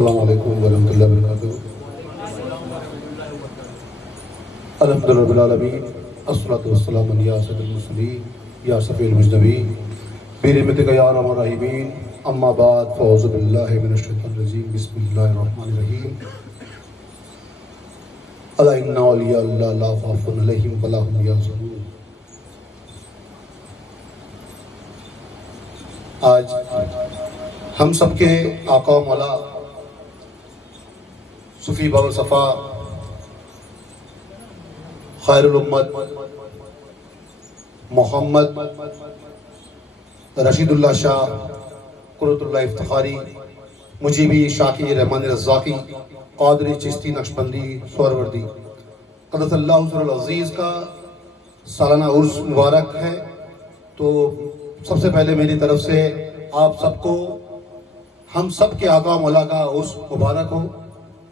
अस्सलामु अलैकुम वरहमतुल्लाहि वबरकातुहू। अल्हम्दुलिल्लाहि रब्बिल आलमीन, अस्सलातु वस्सलामु अला सय्यिदिल मुरसलीन या शफीउल मुज़नबीन बिरहमतिका या अरहमर राहिमीन। अम्मा बाद फ़अऊज़ु बिल्लाहि मिनश शैतानिर रजीम। बिस्मिल्लाहिर रहमानिर रहीम। अला इन्ना औलिया अल्लाह ला खौफुन अलैहिम वला हुम यहज़नून। आज हम सबके आका मौला सूफी बाबा सफ़ा खैरुल उम्मत मोहम्मद रशीदुल्लाह शाह कुर्रतुल्लाह इफ्तिखारी मुजीबी शाकी रहमान रज़्ज़ाकी क़ादरी चिश्ती नक्शबंदी सोहरवर्दी क़द्दसल्लाहु सिर्रुल अज़ीज़ का सालाना उर्स मुबारक है। तो सबसे पहले मेरी तरफ से आप सबको हम सब के आका मौला का उर्स मुबारक हो,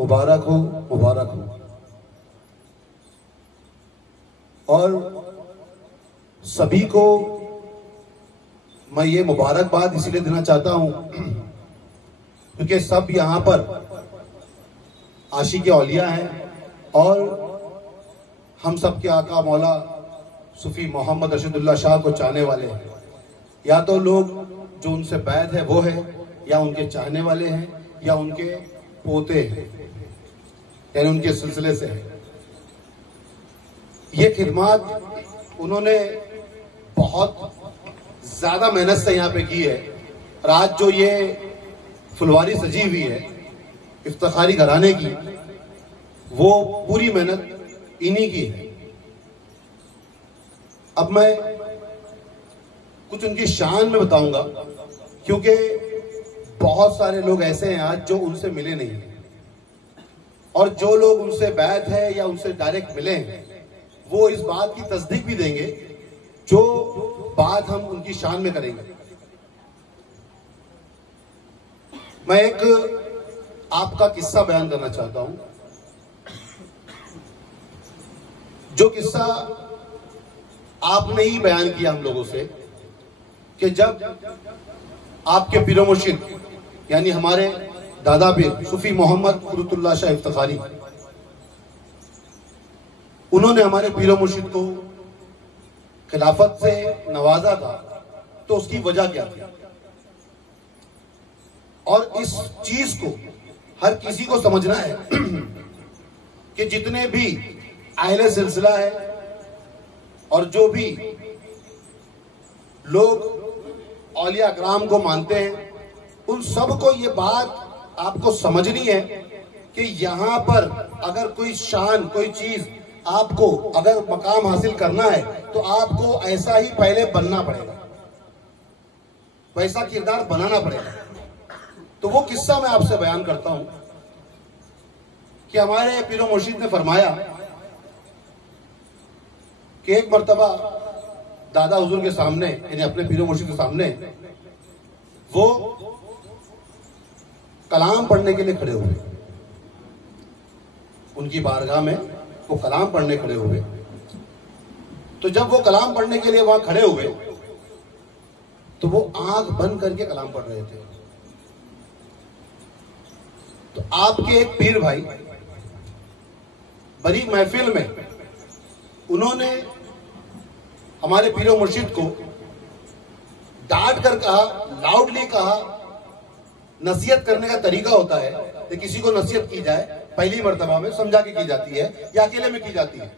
मुबारक हो, मुबारक हो। और सभी को मैं ये मुबारकबाद इसीलिए देना चाहता हूं क्योंकि सब यहाँ पर आशिक़ औलिया हैं और हम सब के आका मौला सूफी मोहम्मद रशीदुल्लाह शाह को चाहने वाले हैं। या तो लोग जो उनसे बैद है वो है, या उनके चाहने वाले हैं, या उनके पोते हैं, यानी उनके सिलसिले से है। ये खिदमत उन्होंने बहुत ज्यादा मेहनत से यहाँ पे की है। और आज जो ये फुलवारी सजी हुई है इफ्तिखारी घराने की, वो पूरी मेहनत इन्हीं की है। अब मैं कुछ उनकी शान में बताऊंगा क्योंकि बहुत सारे लोग ऐसे हैं आज जो उनसे मिले नहीं हैं, और जो लोग उनसे बैत है या उनसे डायरेक्ट मिले हैं वो इस बात की तस्दीक भी देंगे जो बात हम उनकी शान में करेंगे। मैं एक आपका किस्सा बयान करना चाहता हूं, जो किस्सा आपने ही बयान किया हम लोगों से कि जब आपके पीरो मुर्शिद यानी हमारे दादा पीर सूफी मोहम्मद कुर्रतुल्लाह शाह इफ्तिखारी, उन्होंने हमारे पीरो मुर्शिद को खिलाफत से नवाजा था, तो उसकी वजह क्या थी। और इस चीज को हर किसी को समझना है कि जितने भी अहले सिलसिला है और जो भी लोग औलिया कराम को मानते हैं, उन सबको ये बात आपको समझनी है कि यहां पर अगर कोई शान, कोई चीज आपको अगर मकाम हासिल करना है तो आपको ऐसा ही पहले बनना पड़ेगा, वैसा किरदार बनाना पड़ेगा। तो वो किस्सा मैं आपसे बयान करता हूं कि हमारे पीरो मुर्शिद ने फरमाया कि एक मर्तबा दादा हुजूर के सामने, यानी अपने पीरो मुर्शिद के सामने, वो कलाम पढ़ने के लिए खड़े हुए। उनकी बारगाह में वो कलाम पढ़ने खड़े हुए। तो जब वो कलाम पढ़ने के लिए वहां खड़े हुए तो वो आंख बंद करके कलाम पढ़ रहे थे। तो आपके एक पीर भाई बड़ी महफिल में उन्होंने हमारे पीरो मुर्शिद को डांट कर कहा, लाउडली कहा। नसीहत करने का तरीका होता है कि किसी को नसीहत की जाए पहली मर्तबा में समझा के की जाती है या अकेले में की जाती है,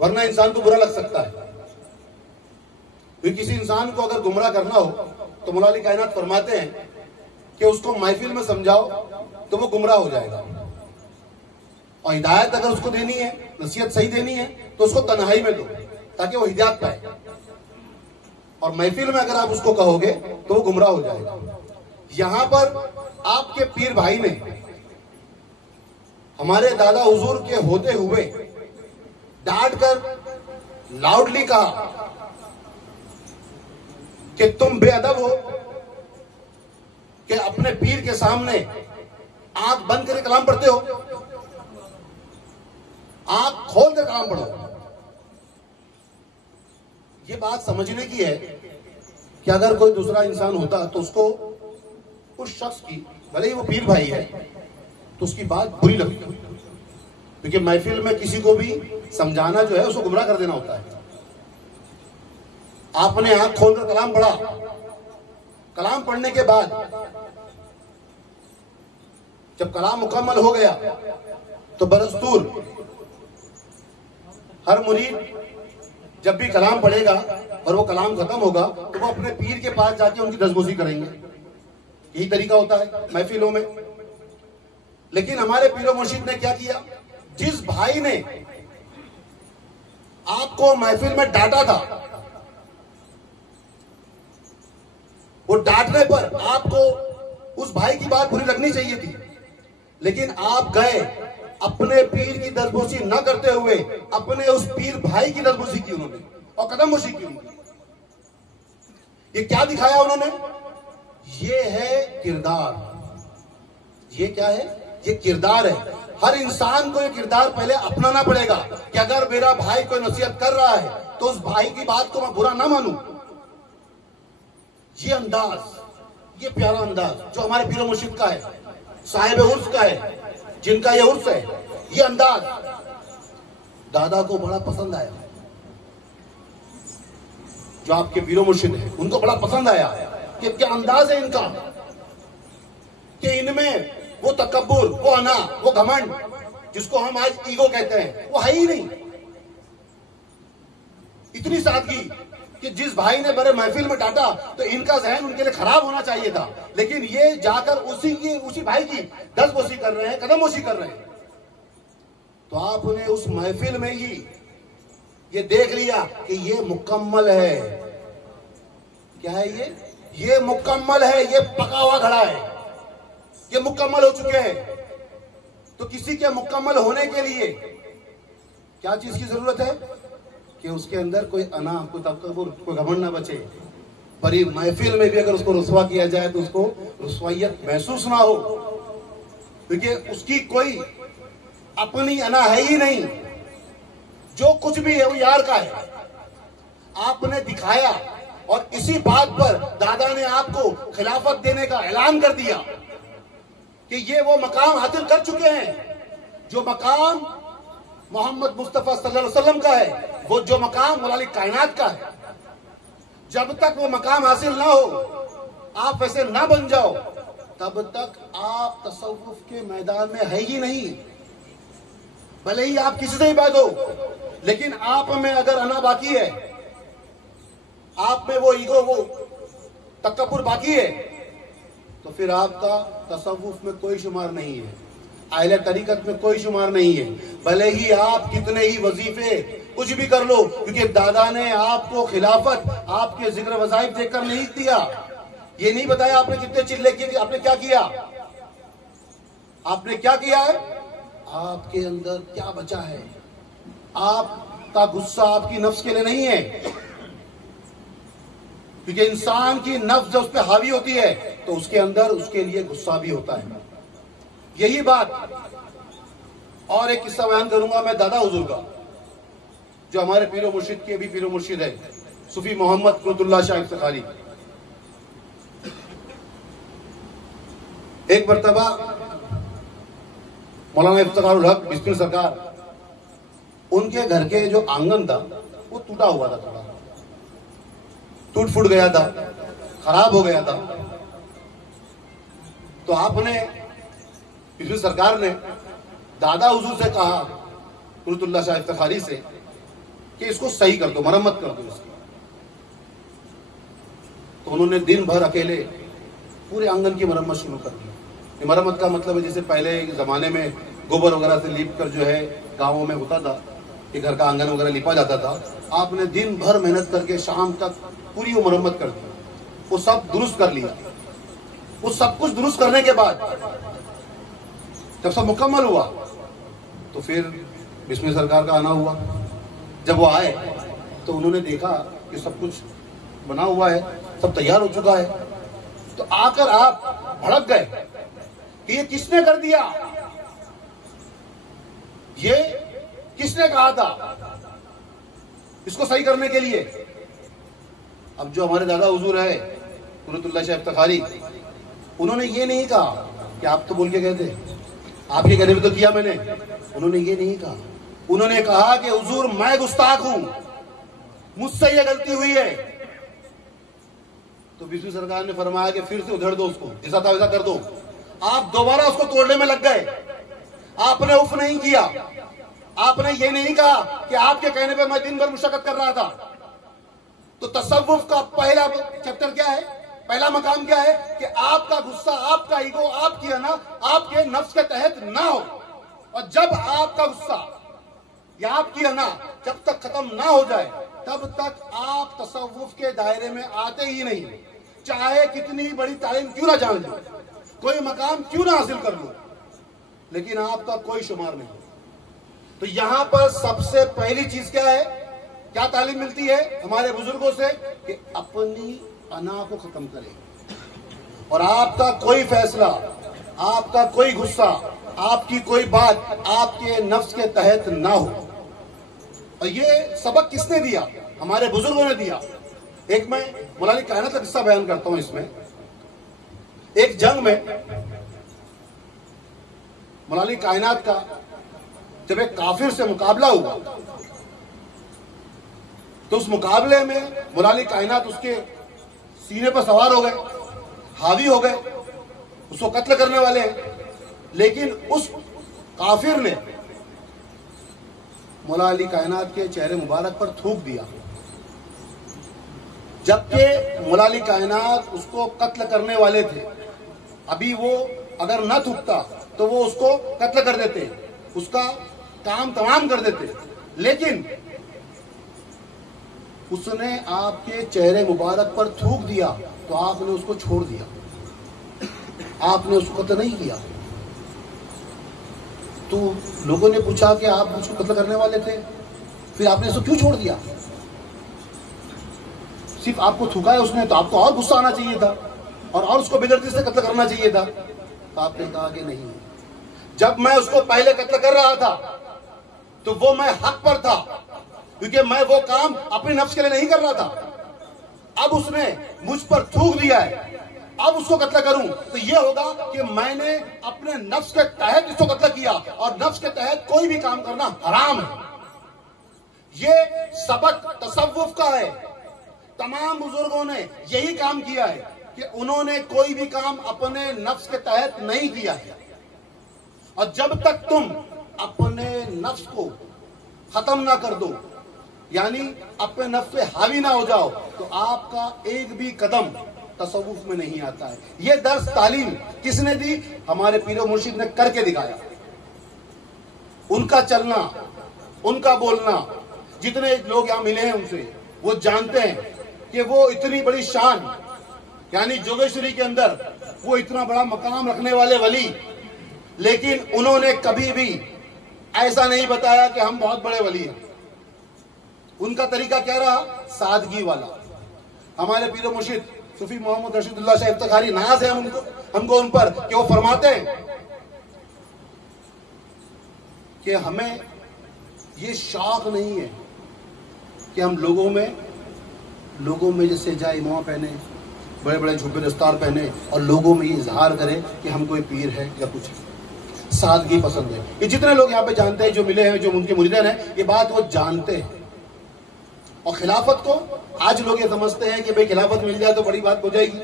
वरना इंसान को बुरा लग सकता है। क्योंकि किसी इंसान को अगर गुमराह करना हो तो मौला अली कायनात फरमाते हैं कि उसको महफिल में समझाओ तो वो गुमराह हो जाएगा, और हिदायत अगर उसको देनी है, नसीहत सही देनी है, तो उसको तन्हाई में दो ताकि वो हिदायत पाए। और महफिल में अगर आप उसको कहोगे तो वो गुमराह हो जाएगा। यहां पर आपके पीर भाई ने हमारे दादा हुजूर के होते हुए डांट कर लाउडली कहा कि तुम बेअदब हो कि अपने पीर के सामने आंख बंद करके कलाम पढ़ते हो, आंख खोल कर कलाम पढ़ो। ये बात समझने की है कि अगर कोई दूसरा इंसान होता तो उसको, उस शख्स की, भले ही वो पीर भाई है, तो उसकी बात बुरी लगती है, क्योंकि महफिल में किसी को भी समझाना जो है उसको गुमराह कर देना होता है। आपने आंख खोलकर कलाम पढ़ा, कलाम पढ़ने के बाद जब कलाम मुकम्मल हो गया तो बरस्तूर हर मुरीद जब भी कलाम पढ़ेगा और वो कलाम खत्म होगा तो वो अपने पीर के पास जाके उनकी दस्तबोसी करेंगे। यही तरीका होता है महफिलों में। लेकिन हमारे पीरो मुर्शिद ने क्या किया, जिस भाई ने आपको महफिल में डांटा था, वो डांटने पर आपको उस भाई की बात बुरी लगनी चाहिए थी, लेकिन आप गए अपने पीर की दस्तबोसी न करते हुए अपने उस पीर भाई की दस्तबोसी की उन्होंने और कदमबोसी की उन्होंने। ये क्या दिखाया उन्होंने? ये है किरदार। ये क्या है? ये किरदार है। हर इंसान को ये किरदार पहले अपनाना पड़ेगा कि अगर मेरा भाई कोई नसीहत कर रहा है तो उस भाई की बात को मैं बुरा ना मानूं। ये अंदाज, ये प्यारा अंदाज जो हमारे पीरो मुर्शिद का है, साहिब उर्स का है, जिनका ये उर्स है, ये अंदाज दादा को बड़ा पसंद आया। जो आपके पीरो मुर्शिद है उनको बड़ा पसंद आया कि क्या अंदाज है इनका, कि इनमें वो तकब्बुर, वो अना, वो घमंड जिसको हम आज ईगो कहते हैं वो है ही नहीं। इतनी सादगी कि जिस भाई ने बड़े महफिल में डांटा तो इनका जहन उनके लिए खराब होना चाहिए था, लेकिन ये जाकर उसी भाई की दस्तबोसी कर रहे हैं, कदमबोसी कर रहे हैं। तो आपने उस महफिल में ही ये देख लिया कि ये मुकम्मल है। क्या है ये मुकम्मल है, ये पका हुआ घड़ा है, ये मुकम्मल हो चुके हैं। तो किसी के मुकम्मल होने के लिए क्या चीज की जरूरत है कि उसके अंदर कोई अना, कोई तकब्बुर, कोई घमंड ना बचे। बड़ी महफिल में भी अगर उसको रुसवा किया जाए तो उसको रुसवाइयत महसूस ना हो, क्योंकि उसकी कोई अपनी अना है ही नहीं। जो कुछ भी है वो यार का है। आपने दिखाया और इसी बात पर दादा ने आपको खिलाफत देने का ऐलान कर दिया कि ये वो मकाम हासिल कर चुके हैं जो मकाम मोहम्मद मुस्तफा सल्लल्लाहु अलैहि वसल्लम का है, वो जो मकाम मौला कायनात का है। जब तक वो मकाम हासिल ना हो, आप वैसे ना बन जाओ, तब तक आप तसव्वुफ के मैदान में है ही नहीं। भले ही आप किसी से ही बात हो, लेकिन आप में अगर अना बाकी है, आप में वो ईगो, वो तकब्बुर बाकी है, तो फिर आपका तसव्वुफ में कोई शुमार नहीं है, आइले तरीकत में कोई शुमार नहीं है। भले ही आप कितने ही वजीफे कुछ भी कर लो, क्योंकि दादा ने आपको खिलाफत आपके जिक्र वज़ाइफ देखकर नहीं दिया। ये नहीं बताया आपने कितने चिल्ले किए, आपने क्या किया, आपने क्या किया है, आपके अंदर क्या बचा है। आपका गुस्सा आपकी नफ्स के लिए नहीं है, क्योंकि इंसान की नफ्स जब उस पर हावी होती है तो उसके अंदर उसके लिए गुस्सा भी होता है। यही बात। और एक किस्सा बयान करूंगा मैं दादा हुजूर का, जो हमारे पीरो मुर्शिद के भी पीरो मुर्शिद है, सूफी मोहम्मद कुतुबुल्लाह शाह इफ्तिखारी। एक मर्तबा मौलाना इफ्तिखारुल हक बिस्मिल सरकार, उनके घर के जो आंगन था वो टूटा हुआ था, थोड़ा टूट फूट गया था, खराब हो गया था। तो आपने बिस्मिल सरकार ने दादा हुजूर से कहा, कुतुबुल्लाह शाह इफ्तिखारी से, कि इसको सही कर दो, मरम्मत कर दो इसकी। तो उन्होंने दिन भर अकेले पूरे आंगन की मरम्मत शुरू कर दी। मरम्मत का मतलब है जैसे पहले जमाने में गोबर वगैरह से लीप कर जो है गांवों में होता था कि घर का आंगन वगैरह लिपा जाता था। आपने दिन भर मेहनत करके शाम तक पूरी वो मरम्मत कर दी, वो सब दुरुस्त कर लिया। वो सब कुछ दुरुस्त करने के बाद जब सब मुकम्मल हुआ तो फिर बिस्मिल सरकार का आना हुआ। जब वो आए तो उन्होंने देखा कि सब कुछ बना हुआ है, सब तैयार हो चुका है। तो आकर आप भड़क गए कि ये किसने कर दिया, ये किसने कहा था इसको सही करने के लिए। अब जो हमारे दादा हुजूर है कुतुबुल्लाह शाह इफ्तिखारी, उन्होंने ये नहीं कहा कि आप तो बोल के गए थे, आपके कहने में तो किया मैंने। उन्होंने ये नहीं कहा, उन्होंने कहा कि हुजूर मैं गुस्ताख हूं, मुझसे ये गलती हुई है। तो बीसवीं सरकार ने फरमाया कि फिर से उधेड़ दो उसको, जैसा था वैसा कर दो। आप दोबारा उसको तोड़ने में लग गए। आपने उफ नहीं किया, आपने ये नहीं कहा कि आपके कहने पे मैं दिन भर मुशक्कत कर रहा था। तो तसव्वुफ का पहला चैप्टर क्या है, पहला मकाम क्या है कि आपका गुस्सा, आपका ईगो, आपकी अना आपके नफ्स के तहत ना हो। और जब आपका गुस्सा या आपकी अना जब तक खत्म ना हो जाए तब तक आप तसव्वुफ के दायरे में आते ही नहीं, चाहे कितनी बड़ी तालीम क्यों ना जान लो, कोई मकाम क्यों ना हासिल कर लो, लेकिन आपका कोई शुमार नहीं। तो यहां पर सबसे पहली चीज क्या है, क्या तालीम मिलती है हमारे बुजुर्गों से कि अपनी अना को खत्म करें और आपका कोई फैसला, आपका कोई गुस्सा, आपकी कोई बात आपके नफ्स के तहत ना हो। और ये सबक किसने दिया, हमारे बुजुर्गों ने दिया। एक मैं मौलाना कायनात का किस्सा बयान करता हूं इसमें। एक जंग में मौलाना कायनात का जब एक काफिर से मुकाबला हुआ तो उस मुकाबले में मौलाना कायनात उसके सीने पर सवार हो गए, हावी हो गए, उसको कत्ल करने वाले हैं। लेकिन उस काफिर ने मौला अली कायनात के चेहरे मुबारक पर थूक दिया, जबकि मौला अली कायनात उसको कत्ल करने वाले थे। अभी वो अगर न थूकता तो वो उसको कत्ल कर देते, उसका काम तमाम कर देते। लेकिन उसने आपके चेहरे मुबारक पर थूक दिया तो आपने उसको छोड़ दिया, आपने उसको कत्ल नहीं किया। तो लोगों ने पूछा कि आप उसको कत्ल करने वाले थे, फिर आपने इसको क्यों छोड़ दिया? सिर्फ आपको थूका है उसने तो आपको और गुस्सा आना चाहिए था और उसको बेदर्दी से कत्ल करना चाहिए था। तो आपने कहा कि नहीं, जब मैं उसको पहले कत्ल कर रहा था तो वो मैं हक पर था, क्योंकि मैं वो काम अपने नफ्स के लिए नहीं कर रहा था। अब उसने मुझ पर थूक दिया है, अब उसको कत्ल करूं तो यह होगा कि मैंने अपने नफ्स के तहत इसको कत्ल किया और नफ्स के तहत कोई भी काम करना हराम है। ये सबक तसव्वुफ का है। तमाम बुजुर्गों ने यही काम किया है कि उन्होंने कोई भी काम अपने नफ्स के तहत नहीं किया है। और जब तक तुम अपने नफ्स को खत्म ना कर दो, यानी अपने नफ्स पे हावी ना हो जाओ, तो आपका एक भी कदम तसव्वुफ में नहीं आता है। यह दर्स तालीम किसने दी? हमारे पीरो मुर्शिद ने करके दिखाया। उनका चलना, उनका बोलना, जितने लोग यहां मिले हैं उनसे वो जानते हैं कि वो इतनी बड़ी शान, यानी जोगेश्वरी के अंदर वो इतना बड़ा मकाम रखने वाले वली, लेकिन उन्होंने कभी भी ऐसा नहीं बताया कि हम बहुत बड़े वली हैं। उनका तरीका क्या रहा? सादगी वाला। हमारे पीरो मुर्शिद सूफी मोहम्मद रशीदुल्लाह शाह इफ्तिखारी, नाज है हमको उन पर कि वो फरमाते हैं कि हमें ये शौक नहीं है कि हम लोगों में जैसे जाए इमाम पहने, बड़े बड़े झुब्बे दस्तार पहने और लोगों में ये इजहार करें कि हम कोई पीर है या कुछ। सादगी पसंद है। ये जितने लोग यहाँ पे जानते हैं, जो मिले हैं, जो उनके मुरीदन हैं, ये बात वो जानते हैं। और खिलाफत को आज लोग ये समझते हैं कि भाई खिलाफत मिल जाए तो बड़ी बात हो जाएगी,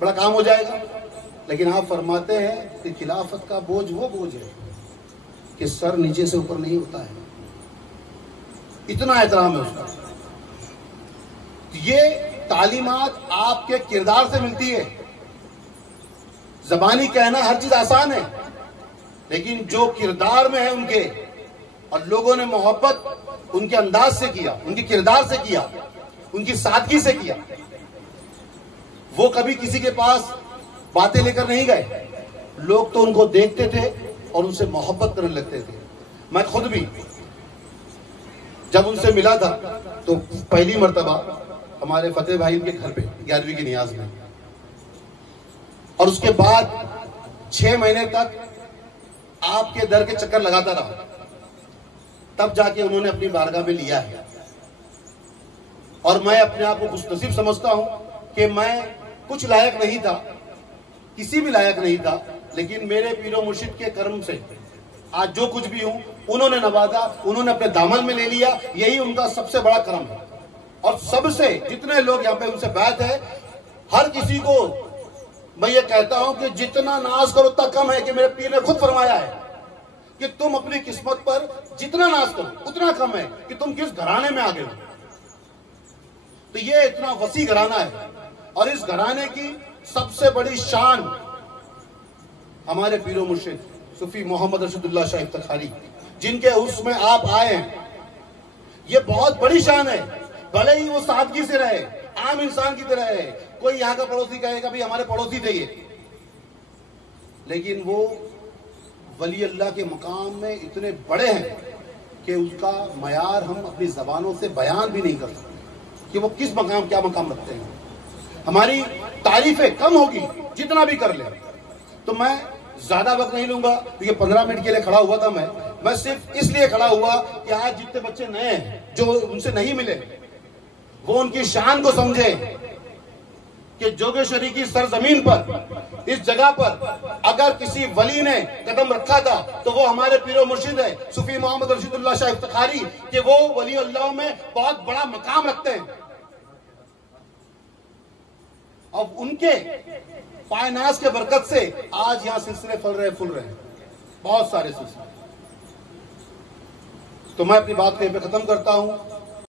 बड़ा काम हो जाएगा। लेकिन आप फरमाते हैं कि खिलाफत का बोझ वो बोझ है कि सर नीचे से ऊपर नहीं होता है, इतना एहतराम है उसका। ये तालीमात आपके किरदार से मिलती है। जबानी कहना हर चीज आसान है, लेकिन जो किरदार में है उनके, और लोगों ने मोहब्बत उनके अंदाज से किया, उनके किरदार से किया, उनकी सादगी से किया। वो कभी किसी के पास बातें लेकर नहीं गए, लोग तो उनको देखते थे और उनसे मोहब्बत करने लगते थे। मैं खुद भी जब उनसे मिला था तो पहली मर्तबा हमारे फतेह भाई के घर पे 11वीं की नियाज में, और उसके बाद 6 महीने तक आपके दर के चक्कर लगाता रहा, तब जाके उन्होंने अपनी बारगाह में लिया है। और मैं अपने आप को खुशनसीब समझता हूं कि मैं कुछ लायक नहीं था, किसी भी लायक नहीं था, लेकिन मेरे पीरो मुर्शिद के कर्म से आज जो कुछ भी हूं, उन्होंने नवाजा, उन्होंने अपने दामन में ले लिया, यही उनका सबसे बड़ा कर्म है। और सबसे जितने लोग यहाँ पे उनसे बात है, हर किसी को मैं ये कहता हूं कि जितना नाज करो उतना कम है, कि मेरे पीर ने खुद फरमाया है कि तुम अपनी किस्मत पर जितना नाज करो उतना कम है कि तुम किस घराने में आ गए हो। तो ये इतना वसी घराना है, और इस घराने की सबसे बड़ी शान हमारे पीरो मुर्शिद सूफी मोहम्मद रशीदुल्लाह शाह इफ्तिखारी, जिनके उसमें आप आए हैं, ये बहुत बड़ी शान है। भले ही वो सादगी से रहे, आम इंसान की तरह है, कोई यहां का पड़ोसी कहेगा भी हमारे पड़ोसी थे ये, लेकिन वो वली अल्लाह के मकाम में इतने बड़े हैं कि उसका मयार हम अपनी जबानों से बयान भी नहीं कर सकते कि वो किस मकाम, क्या मकाम रखते हैं। हमारी तारीफें कम होगी जितना भी कर ले। तो मैं ज्यादा वक्त नहीं लूंगा, तो ये 15 मिनट के लिए खड़ा हुआ था मैं सिर्फ इसलिए खड़ा हुआ कि आज जितने बच्चे नए हैं जो उनसे नहीं मिले, वो उनकी शान को समझे कि जोगेश्वरी की सरजमीन पर, इस जगह पर अगर किसी वली ने कदम रखा था तो वो हमारे पीरो मुर्शिद है सूफी मोहम्मद रशीदुल्लाह शाह इफ्तिखारी, कि वो वली अल्लाह में बहुत बड़ा मकाम रखते हैं। अब उनके पायनाज के बरकत से आज यहां सिलसिले फल रहे, फूल रहे हैं, बहुत सारे सिलसिले। तो मैं अपनी बात को यहीं पे खत्म करता हूं।